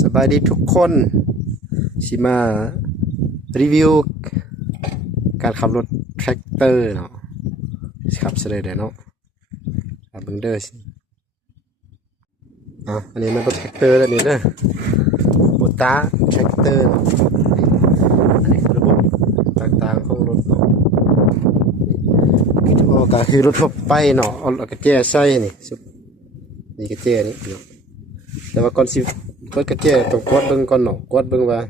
สบายดีทุกคนสิมารีวิวการขับรถแทรกเตอร์เนาะขับเสด็จเนาะเบิ่งเด้ออันนี้มันรถแทรกเตอร์แล้วนี่เด้อโบต้าแทรกเตอร์อันนี้คือระบบต่างๆของรถเนาะก็คือรถทั่วไปเนาะเอากระเจี๊ยใส่นี่กระเจี๊ยนี่แต่ว่าก่อนสิกดกระเจี๊ยต้องกดเบิ่งก่อนเนาะกดเบิ่งว่า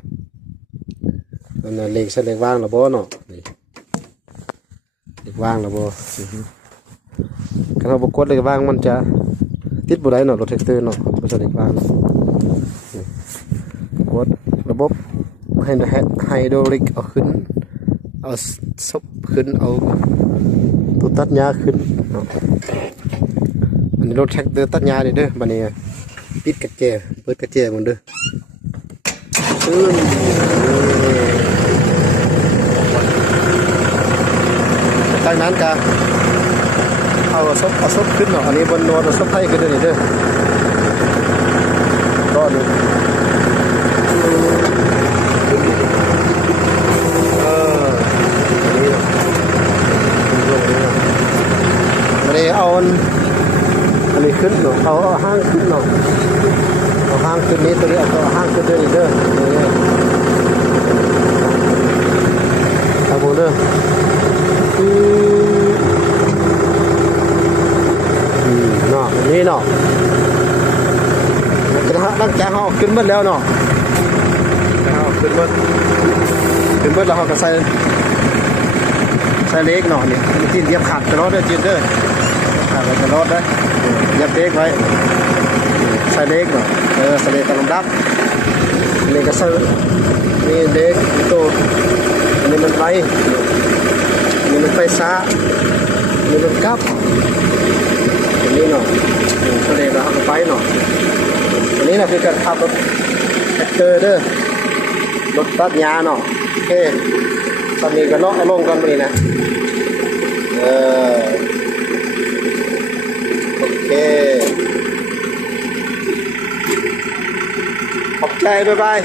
อันนั้นเล็กใส่เล็กว่างหรือบ่เนาะนี่เล็กว่างหรือบ่ถ้าเราบ่กดเล็กว่างมันจะติดบ่ได้เนาะรถแท็กเตอร์เนาะบ่ใส่เล็กว่างกดระบบไฮดรอลิกเอาขึ้นเอาซบขึ้นเอาตัวตัดหญ้าขึ้นเนาะอันนี้รถแท็กเตอร์ตัดหญ้านี่เด้อบัดนี้ปิดกระเจี๊ยเปิดกระเจี๊ยมันเด้อจากนั้นก็เอาซบขึ้นเนาะอันนี้บนโน้ตเอาซบให้ขึ้นด้วยนี่เด้อก็นี่นี่เนาะอันนี้เอาอันนี้ขึ้นเนาะเอาห้างขึ้นเนาะเอาห้างขึ้นนี้ตัวนี้เอาห้างขึ้นด้วยนี่เด้อครับผมเด้อเนาะนี่เนาะตั้งใจเขาขึ้นเบิดแล้วเนาะเขาขึ้นเบิดแล้วเขาก็ใส่เล็กเนาะนี่ที่เรียบขาดตลอดเลยจีนเด้อขาดตลอดได้เรียบเล็กไว้ใส่เล็กเนาะใส่เล็กตามลำดับนี่ก็ใส่นี่เล็กตัวอันนี้มันไปอันนี้มันไปซ้าอันนี้มันกลับอันนี้เนาะใส่เล็กแล้วมันไปเนาะอันนี้นะคือการขับรถแท็กเตอร์เด้อรถตัดหญ้าเนาะโอเคตอนนี้ก็เลาะเอาลงกันไปนะโอเคขอบใจบ๊ายบาย